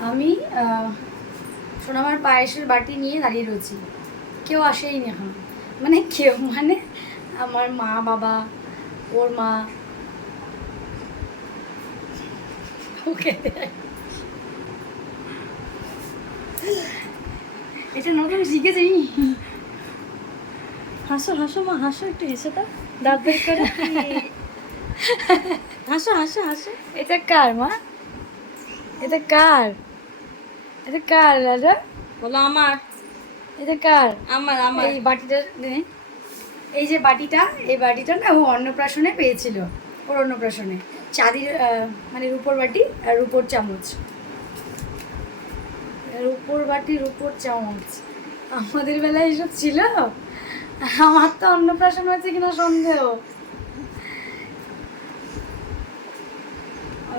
আমি সোনামার পায়েসের বাটি নিয়ে দাঁড়িয়ে রয়েছি। কেউ আসেই নি এখন। মানে কেউ মানে আমার মা বাবা ওর মা। ওকে। এটা নতুন শিখেছি হাসো হাসো মা হাসো একটু হেসে দাও দাঁত বের করে। হাসো হাসো হাসো। এটা কার মা? এটা কার? এটা কার দাদা? বলো আমার। এটা কার? আমার আমার। এই বাটিটা। এই যে বাটিটা এই বাটিটা না ও অন্নপ্রাশনে পেয়েছিল ওর অন্নপ্রাশনে। চাঁদির মানে রূপোর বাটি আর রূপোর চামচ। রূপোর বাটি রূপোর চামচ। আমাদের বেলায় এসব ছিল? আমার তো অন্নপ্রাশন হয়েছে কিনা সন্দেহ।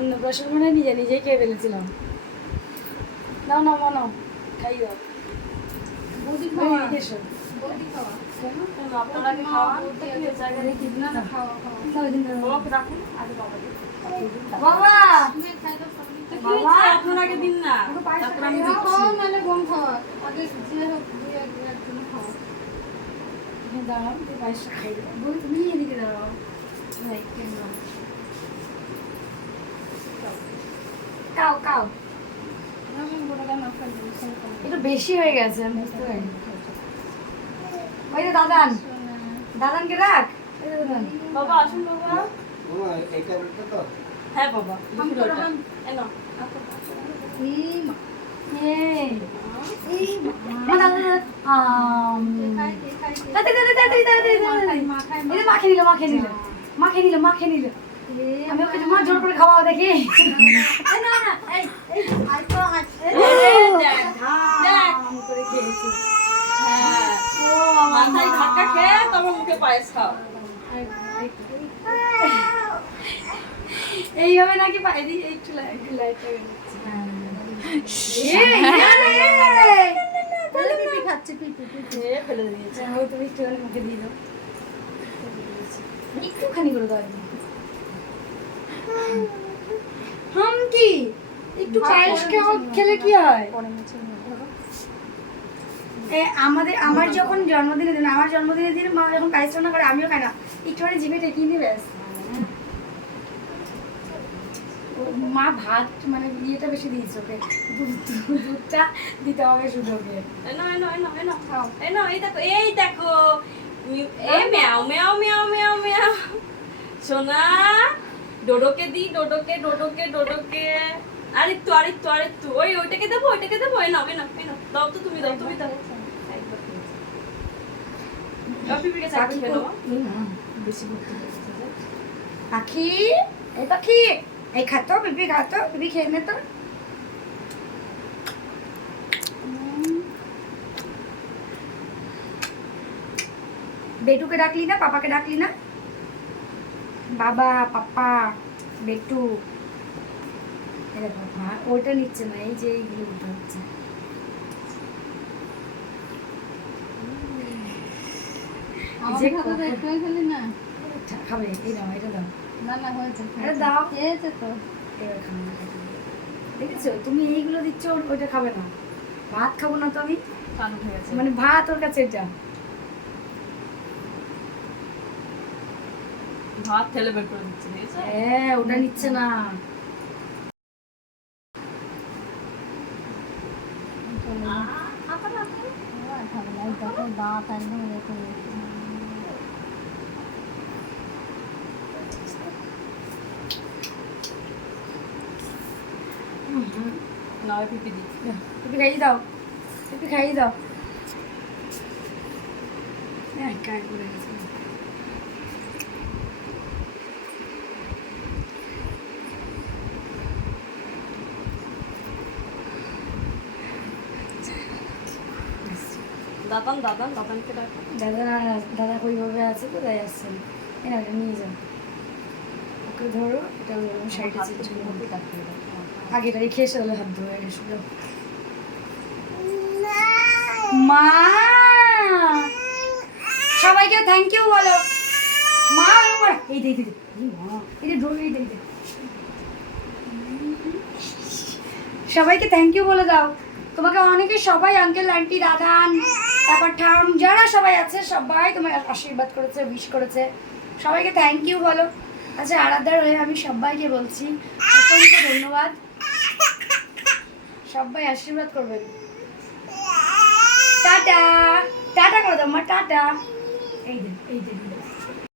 অন্নপ্রাশন মানে নিজে নিজেই খেয়ে ফেলেছিলাম। নাও নাও, নাও খাই দাও। বৌদি খাওয়া। বৌদি না না না দাঁড়াও তুমি এদিকে দাঁড়াও ভাই কেন কাও কাও। একটু বেশি হয়ে গেছে বুঝতে ওই যে দাদান। দাদানকে রাখ। বাবা আসুন বাবা। হ্যাঁ বাবা মাখে নিল মাখে নিল। মাখে নিল মাখে নিল। আমি ওকে জমা জোর করে খাওয়াও দেখি না না এই এই আর তো দেখ দেখ আম করে খেয়েছি হ্যাঁ ও মাথায় ধাক্কা খেয়ে তারপর মুখে পায়েস খাও এইভাবে নাকি দিই একটু একটু লাইট খাচ্ছে পিপি পিপি ফেলে দিয়েছে তুমি একটুখানি মুখে দিয়ে দাও একটুখানি করে দাও। হাম কি? একটু পায়েস খাওয়া খেলে কি হয়? নিয়ে এ, আমাদের আমার যখন জন্মদিনের দিন আমার জন্মদিনের দিন মা যখন পায়েস রান্না করে আমিও খাই না। একটুখানি জিভে টেকিয়ে নিই ব্যাস। মা ভাত মানে ইয়েটা বেশি দিয়েছে ওকে। দুধ দুধটা দিতে হবে শুধু ওকে এনো এনো এনো এনো খাও। এনো এই দেখো এই দেখো। এ ম্যাও ম্যাও ম্যাও ম্যাও ম্যাও। সোনা ডোডোকে দি ডোডোকে ডোডোকে ডোডোকে। আরেকটু আরেকটু আরেকটু। ওই ওইটাকে দেবো ওইটাকে দেবো। এনো এনো এনো দাও তো তুমি দাও তুমি দাও। পাখি এই পাখি এই খাতো পিপি খাতো পিপি খেয়ে নে তো। বেটুকে ডাকলি না পাপাকে ডাকলি না? বাবা পাপা বেটু। দেখো, ওইটা নিচ্ছে না এই যে এইগুলো উঠে হচ্ছে। খাবে এই দাও এটা দাও। না না হয়েছে আরে দাও। খেয়েছে তো। এবার খাবে না, দেখেছ? তুমি এইগুলো দিচ্ছ ওর- ওইটা খাবে না। ভাত খাব না তো আমি? মানে ভাত ওর কাছে এটা। ভাত ঠেলে বের করে দিচ্ছে হ্যাঁ ওটা নিচ্ছে না। দাঁত একদম রেখে দিয়েছে পিপি খাইয়ে দাও পিপি খাইয়ে দাও। হ্যাঁ করে গেছে। ডাকো। দাদা না দাদা ওইভাবে আছে তো তাই আসছে। না এটা নিয়ে যাও। ওকে ধরো এটা ওরকম সাইডে চেঞ্জ করে আগে এটা রেখে এসে হাত ধোয়া এসে মা! সবাইকে থ্যাংক ইউ বলো। মা আমার এই দে এই এই ডোর দে। সবাইকে থ্যাংক ইউ বলে দাও। তোমাকে অনেকে সবাই আঙ্কেল আন্টি দাদান তারপর ঠাম যারা সবাই আছে, সবাই তোমাকে আশীর্বাদ করেছে উইশ করেছে। সবাইকে থ্যাংক ইউ বলো। আচ্ছা আরাধ্যার হয়ে আমি সবাইকে বলছি, অসংখ্য ধন্যবাদ। সবাই আশীর্বাদ করবেন। টাটা! টাটা করে দাও, মা, টাটা। এই যে এই যে।